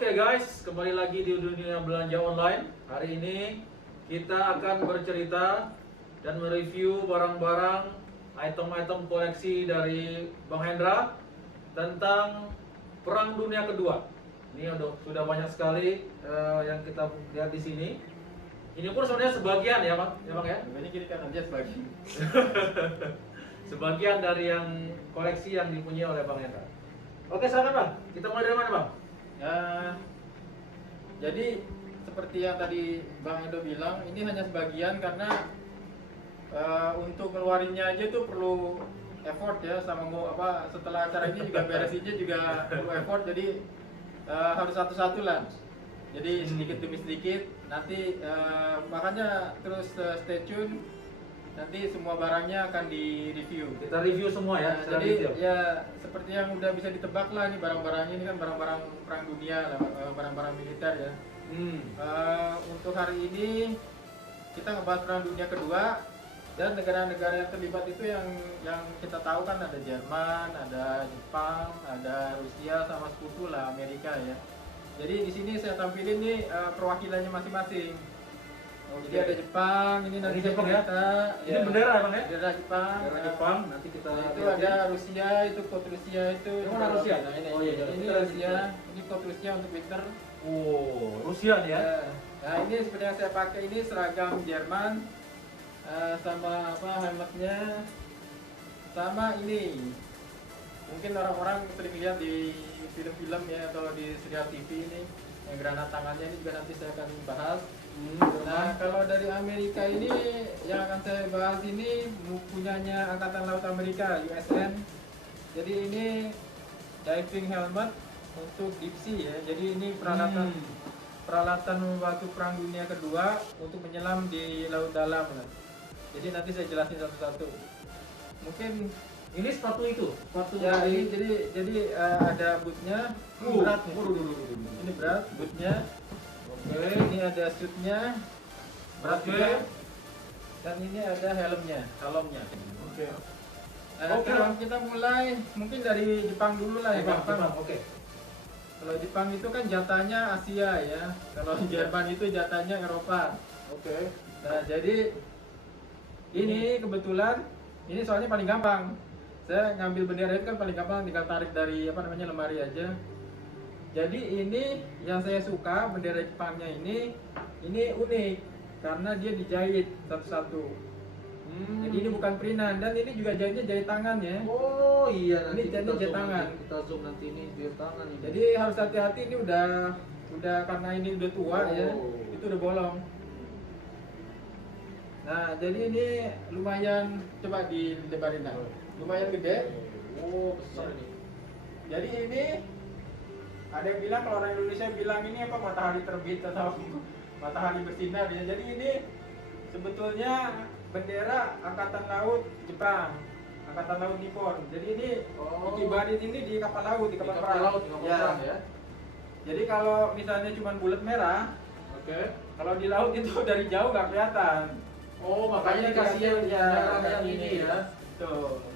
Oke guys, kembali lagi di dunia belanja online. Hari ini kita akan bercerita dan mereview barang-barang, item-item koleksi dari Bang Hendra tentang Perang Dunia Kedua. Ini sudah banyak sekali yang kita lihat di sini. Ini pun sebenarnya sebagian ya Bang, ya? Ini kiri kanan dia sebagian. Sebagian dari yang koleksi yang dipunyai oleh Bang Hendra. Oke, silakan Bang. Kita mulai dari mana Bang? Jadi seperti yang tadi Bang Edo bilang, ini hanya sebagian karena untuk ngeluarinnya aja tuh perlu effort ya, sama setelah acara ini juga beresinnya juga perlu effort, jadi harus satu-satu lah. Jadi sedikit demi sedikit, nanti makanya terus stay tune, nanti semua barangnya akan di review. Kita review semua ya. Jadi ya seperti yang udah bisa ditebak lah, ini barang-barangnya ini kan barang-barang perang dunia lah, barang-barang militer ya. Untuk hari ini kita ngebahas perang dunia kedua, dan negara-negara yang terlibat itu yang kita tahu kan ada Jerman, ada Jepang, ada Rusia sama sekutu lah Amerika ya. Jadi di sini saya tampilin nih perwakilannya masing-masing. Jadi ada Jepang, ini nanti Jepang ya. Ini bendera ya Bang ya? Bendera Jepang. Bendera Jepang, nanti kita itu ada Rusia, itu kode Rusia itu. Yang mana Rusia? Nah, ini, Oh, iya, ini Rusia, ini kode Rusia untuk winter. Oh, Rusia nih ya. Nah, ini seperti yang saya pakai ini seragam Jerman, sama helmetnya, sama ini. Mungkin orang-orang sering lihat di film-film ya, atau di serial TV ini yang granat tangannya, ini juga nanti saya akan bahas. Nah, kalau dari Amerika ini yang akan saya bahas ini punyanya Angkatan Laut Amerika, USN. Jadi ini diving helmet untuk deep sea ya. Jadi ini peralatan waktu Perang Dunia Kedua untuk menyelam di laut dalam. Jadi nanti saya jelasin satu-satu. Mungkin ini sepatu itu, sepatu ya ini jadi ada bootnya, berat nih. Ini berat bootnya. Oke, ini ada shootnya, berat juga. Dan ini ada helmnya. Oke. Kalau kita mulai mungkin dari Jepang dulu lah ya. Jepang. Oke. Kalau Jepang itu kan jatahnya Asia ya. Kalau Jerman itu jatahnya Eropa. Oke. Nah, jadi ini kebetulan ini soalnya paling gampang. Saya ngambil bendera itu kan paling gampang, tinggal tarik dari lemari aja. Jadi ini yang saya suka, bendera Jepangnya ini unik karena dia dijahit satu-satu. Jadi ini bukan printan, dan ini juga jahitnya jahit tangan ya. Oh iya, ini jahitnya jahit tangan. Kita zoom nanti ini jahit tangan ini. Jadi harus hati-hati, ini udah karena ini udah tua ya, itu udah bolong. Nah, jadi ini lumayan, coba dilebarin dah. Lumayan gede. Oh, besar ini. Jadi ini ada yang bilang, kalau orang Indonesia bilang ini apa, matahari terbit atau matahari bersinar ya. Jadi ini sebetulnya bendera Angkatan Laut Jepang, Angkatan Laut Nippon. Jadi ini dikibarin ini di kapal laut, di kapal perang. Ya. Jadi kalau misalnya cuma bulat merah, kalau di laut itu dari jauh nggak kelihatan. Oh, makanya dikasih yang ini ya. Tuh.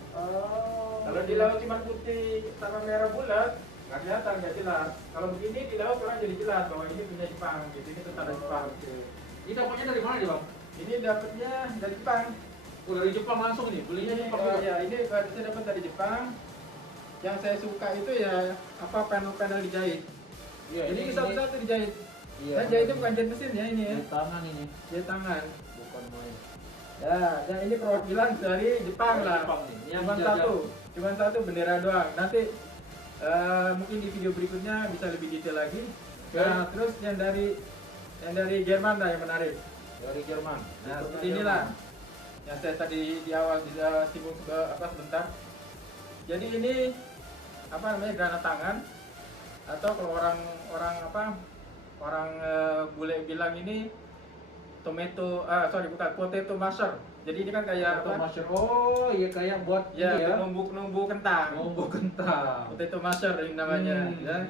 Kalau di laut cuma putih sama merah bulat, nggak kelihatan, nggak jelas. Kalau begini di laut orang jadi jelas bahwa ini punya Jepang, gitu. Ini tentara Jepang. Ini dapatnya dari mana nih Bang? Ini dapatnya dari Jepang. Oh, dari Jepang langsung nih, belinya Jepang. Ya, ini saya dapat dari Jepang. Yang saya suka itu ya panel-panel dijahit. Iya, Jadi ini satu-satu dijahit. Iya. Dan jahitnya bukan jahit mesin ya ini ya. Jahit tangan ini. Jahit tangan. Bukan main. Ya, dan ini perwakilan dari Jepang lah. Jepang nih. Cuma satu bendera doang. Nanti mungkin di video berikutnya bisa lebih detail lagi. Nah, terus yang dari Jerman lah yang menarik. Dari Jerman. Nah, seperti inilah yang saya tadi di awal bisa singgung sebentar. Jadi ini granat tangan, atau kalau orang bule bilang ini potato masher. Jadi ini kan kayak masher. Oh, iya kayak buat ya, numbuk kentang. Potato masher ini namanya ya.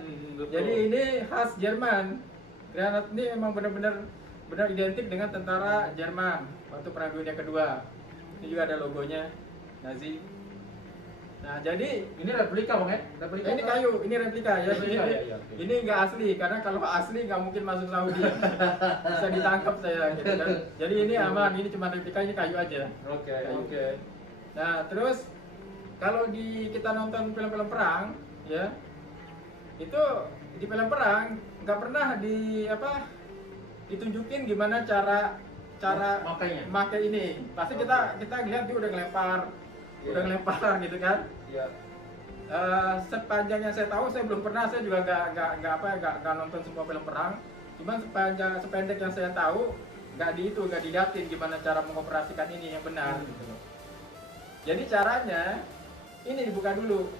Jadi ini khas Jerman. Granat ini emang benar-benar identik dengan tentara Jerman waktu Perang Dunia Kedua. Ini juga ada logonya Nazi. Nah, jadi Ini replika Bang ya? Replika. ini kayu, ini replika ya. Replika, ini, ya, ya, oke. ini nggak asli karena kalau asli nggak mungkin masuk Saudi. Bisa ditangkap saya gitu kan. Jadi ini aman, ini cuma replika, ini kayu aja. Oke, Kayu. oke. Nah, terus kalau kita nonton film-film perang ya, itu di film perang nggak pernah ditunjukin gimana cara Makainya. make ini. Pasti kita lihat dia udah ngelempar, udah ngelempar gitu kan. Ya. Sepanjang yang saya tahu, saya belum pernah, saya juga nggak nonton semua film perang. Cuman sependek yang saya tahu, nggak dilihatin gimana cara mengoperasikan ini yang benar. Gitu loh. Jadi caranya ini dibuka dulu.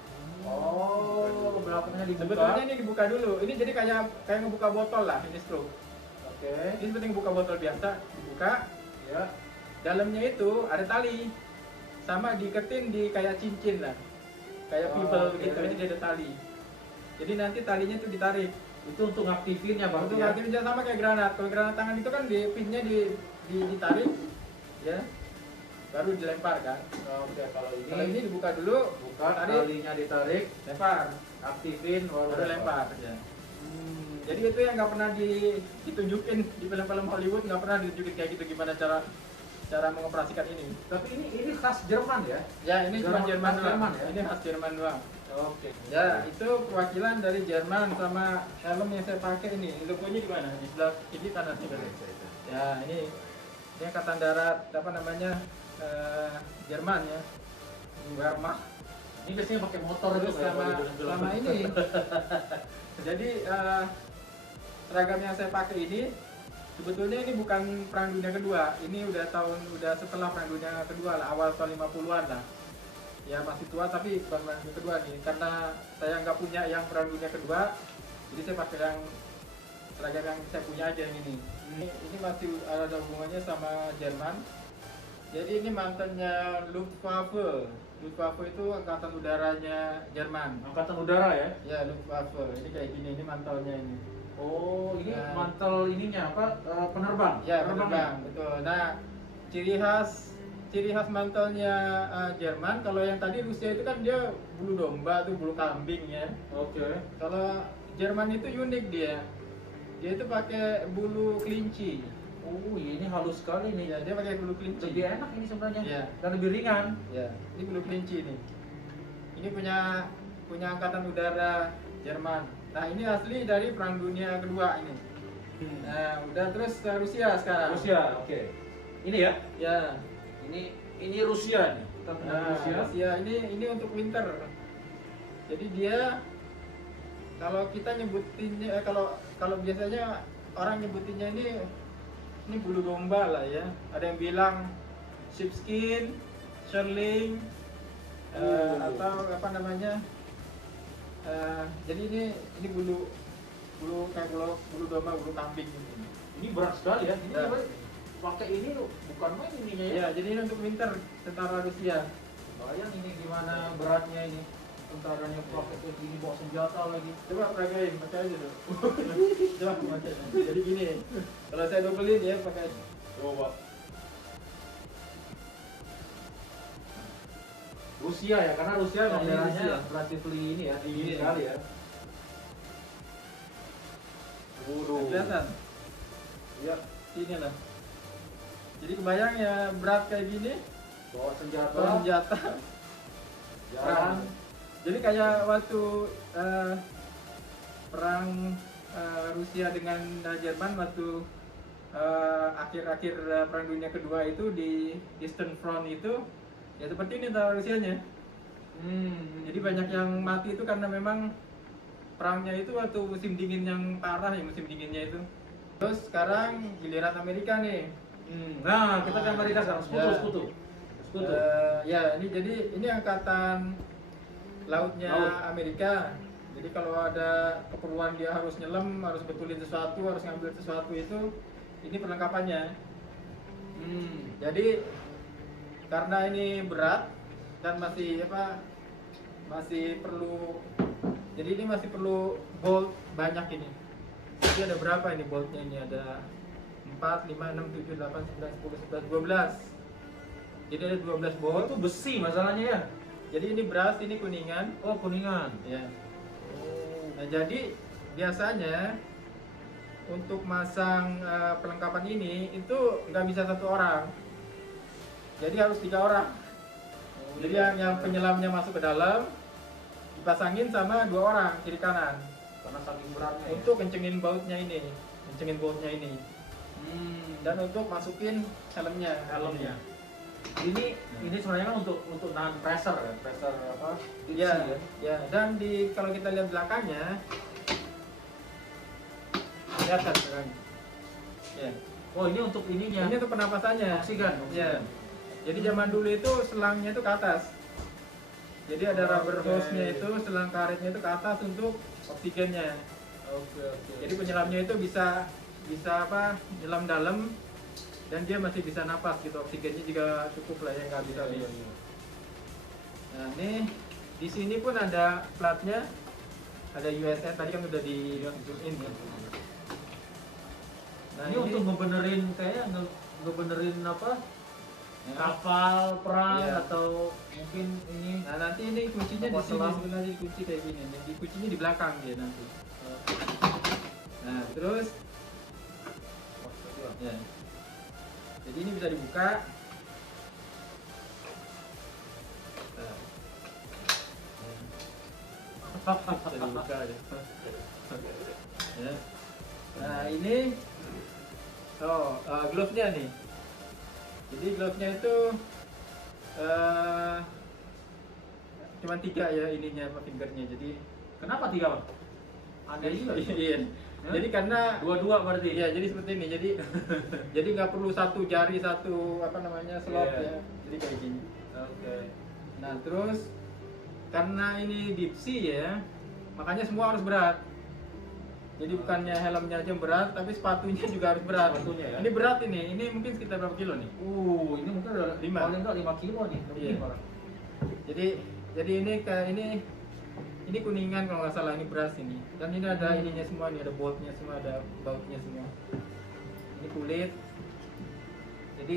Oh, belakangnya dibuka. Sebetulnya ini dibuka dulu. Ini jadi kayak ngebuka botol lah ini screw. Oke. Ini seperti ngebuka botol biasa, dibuka. Ya. Dalamnya itu ada tali, sama diiketin di kayak cincin lah, kayak pibel oke. gitu. Jadi ada tali. Jadi nanti talinya itu ditarik. Itu untuk ngaktifinnya Bang. Untuk ya? aktifnya sama kayak granat. Kalau granat tangan itu kan pinnya ditarik, ya, baru dilempar kan. Oke, kalau Kalau ini ini dibuka dulu, buka, tarik, talinya ditarik, lempar, aktifin, baru lempar. Ya. Jadi itu yang nggak pernah ditunjukin di film-film Hollywood, nggak pernah ditunjukin kayak gitu gimana cara mengoperasikan ini. Tapi ini khas Jerman ya? Ya, ini cuma Khas Jerman doang. Jerman ya? Ini khas Jerman doang. Oke. Ya, itu perwakilan dari Jerman sama helm yang saya pakai ini. Logonya di mana? Di sebelah kiri kanan sih. Ya, ini angkatan darat Jerman ya. Wehrmacht. Ini biasanya pakai motor itu Terus kayak sama baju film-film. sama ini. Jadi seragam yang saya pakai ini sebetulnya ini bukan Perang Dunia Kedua. Ini udah setelah Perang Dunia Kedua lah, awal tahun 50-an lah. Ya masih tua tapi bukan Perang Dunia Kedua nih. Karena saya nggak punya yang Perang Dunia Kedua, jadi saya pakai yang seragam yang saya punya aja yang ini. Ini masih ada hubungannya sama Jerman. Jadi ini mantannya Luftwaffe. Luftwaffe itu angkatan udaranya Jerman. Angkatan udara ya? Ya, Luftwaffe. Ini kayak gini, ini mantelnya ini. Oh, ini Ya. mantel ininya apa? Penerbang. Ya, penerbang, betul. Nah, ciri khas mantelnya Jerman. Kalau yang tadi Rusia itu kan dia bulu domba tuh, bulu kambing ya. Oke. Kalau Jerman itu unik dia. Dia itu pakai bulu kelinci. Oh, ini halus sekali nih. Ya, dia pakai bulu kelinci. Lebih enak ini sebenarnya. Iya. Dan lebih ringan. Ya, ini bulu kelinci nih. Ini punya angkatan udara Jerman. Nah, ini asli dari Perang Dunia Kedua ini. Nah, udah terus ke Rusia sekarang. Rusia, oke. Ini ya? Ya. Ini Rusia nih. Kita punya Nah, Rusia. Rusia ini untuk winter. Jadi dia kalau kita nyebutinnya kalau biasanya orang nyebutinnya ini bulu domba lah ya. Ada yang bilang sheepskin, shearling, atau apa namanya? Jadi ini bulu kayak bulu domba, bulu kambing gitu. Ini berat sekali ya. Ini Ya. apa? Pakai ini bukan main ininya ya. Ya, jadi ini untuk winter tentara Rusia. Bayang ini gimana beratnya ini. Tentaranya pakai kayak gini bawa senjata lagi. Coba peragain, pakai aja tuh. Coba pakai. Jadi gini, kalau saya dobelin ya pakai. Coba. Rusia ya, karena Rusia Nah, ini benderanya Rusia. relatively ini ya, tinggi Iya. sekali ya. Kelihatan? Ya, Ini lah. Jadi kebayang ya berat kayak gini, bawa senjata, bawa senjata. jalan. Jadi kayak waktu perang Rusia dengan Jerman waktu akhir-akhir Perang Dunia Kedua itu di Eastern Front itu ya seperti ini tentara Rusianya. Jadi banyak yang mati itu karena memang perangnya itu waktu musim dingin yang parah ya, musim dinginnya itu. Terus sekarang giliran Amerika nih. Nah, kita ke Amerika sekarang, Ya. sekutu. Ya ini angkatan lautnya Laut. Amerika. Jadi kalau ada keperluan dia harus nyelam, harus betulin sesuatu, harus ngambil sesuatu itu, ini perlengkapannya. Jadi karena ini berat dan masih perlu, jadi ini masih perlu bolt banyak ini. Jadi ada berapa ini boltnya ini? Ada 4, 5, 6, 7, 8, 9, 10, 11, 12. Jadi ada 12 Oh, bolt. itu besi masalahnya ya. Jadi ini beras, ini kuningan. Oh, kuningan. Ya. Oh. Nah, jadi biasanya untuk masang perlengkapan ini itu nggak bisa satu orang. Jadi harus 3 orang. Oh, Jadi iya. yang penyelamnya masuk ke dalam, dipasangin sama 2 orang kiri kanan Karena saking beratnya ya. untuk kencengin bautnya ini, kencengin bautnya ini, dan untuk masukin helmnya. helmnya. Ini sebenarnya kan untuk nahan pressure ya, pressure apa? Ya, Dipsi ya. ya. Dan kalau kita lihat belakangnya, kelihatan kan? Ya. Oh, ini untuk ininya. Ini untuk pernapasannya. Oksigen. Ya. Jadi zaman dulu itu selangnya itu ke atas. Jadi ada rubber Oke. hose-nya itu, selang karetnya itu ke atas untuk oksigennya. Oke. Jadi penyelamnya itu bisa apa? Nyelam dalam dan dia masih bisa napas gitu. Oksigennya juga cukup lah ya, nggak bisa habis. Iya. Nah, ini di sini pun ada platnya. Ada USN tadi kan udah di zoom in ya. Nah, Ini untuk ngebenerin kayaknya ngebenerin apa? Kapal perang Iya. atau mungkin ini. Nah, nanti ini kuncinya di Kapal sini, selam. sebenarnya dikunci kayak gini. Di kuncinya di belakang dia nanti. Nah, terus ya. Jadi ini bisa dibuka. Nah. Bisa dibuka ya. Ya. Nah, ini glove-nya nih. Jadi glove-nya itu cuma 3 ya ininya, apa fingernya. Jadi Kenapa 3, Bang? Ada juga. iya. Hah? Jadi karena Dua-dua berarti. iya, jadi seperti ini. Jadi nggak perlu satu jari, satu apa namanya, slot Iya. ya. Jadi kayak gini. Oke. Nah, terus karena ini deep sea ya, makanya semua harus berat. Jadi bukannya helmnya aja yang berat, tapi sepatunya juga harus berat. Sepatunya ya? Ini berat ini mungkin sekitar berapa kilo nih? Ini mungkin udah 5. paling enggak 5 kilo nih. Lebih Iya. malah. Jadi ini kayak ini kuningan kalau nggak salah, ini beras ini. Dan ini ada ininya semua, ini ada boltnya semua, ada bautnya semua. Ini kulit. Jadi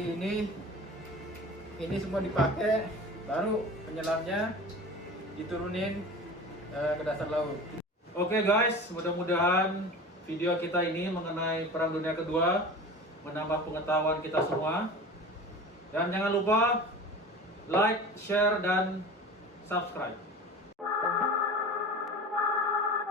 ini semua dipakai, baru penyelamnya diturunin ke dasar laut. Oke guys, mudah-mudahan video kita ini mengenai Perang Dunia Kedua menambah pengetahuan kita semua. Dan jangan lupa like, share, dan subscribe.